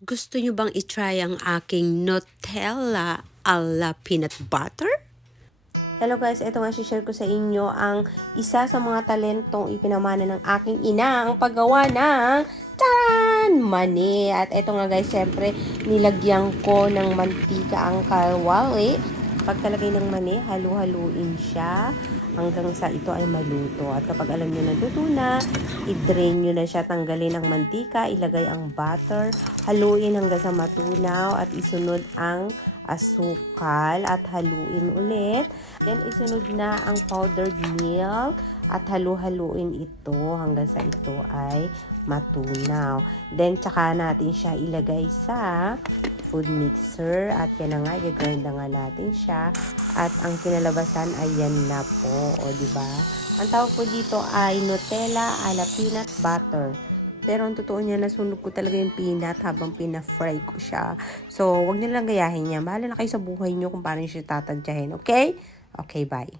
Gusto nyo bang itry ang aking Nutella ala peanut butter? Hello guys, ito nga share ko sa inyo ang isa sa mga talentong ipinamana ng aking ina, ang paggawa ng mani. At ito nga guys, syempre nilagyan ko ng mantika ang kawali. Pagkalagay ng mani, halu-haluin siya hanggang sa ito ay maluto. At kapag alam nyo na luto na, i-drain nyo na siya, tanggalin ang mantika, ilagay ang butter, haluin hanggang sa matunaw at isunod ang asukal at haluin ulit. Then isunod na ang powdered milk at halu-haluin ito hanggang sa ito ay matunaw. Then tsaka natin siya ilagay sa food mixer at yan na nga, i-grind na nga natin siya at ang kinalabasan ay yan na po, o diba? Ang tawag po dito ay Nutella ala peanut butter. Pero ang totoo niya, nasunog ko talaga yung peanut habang pina-fry ko siya. So, wag niyo lang gayahin niya. Bahala na kayo sa buhay niyo kung paano niyo siya tatadyahin. Okay? Okay, bye.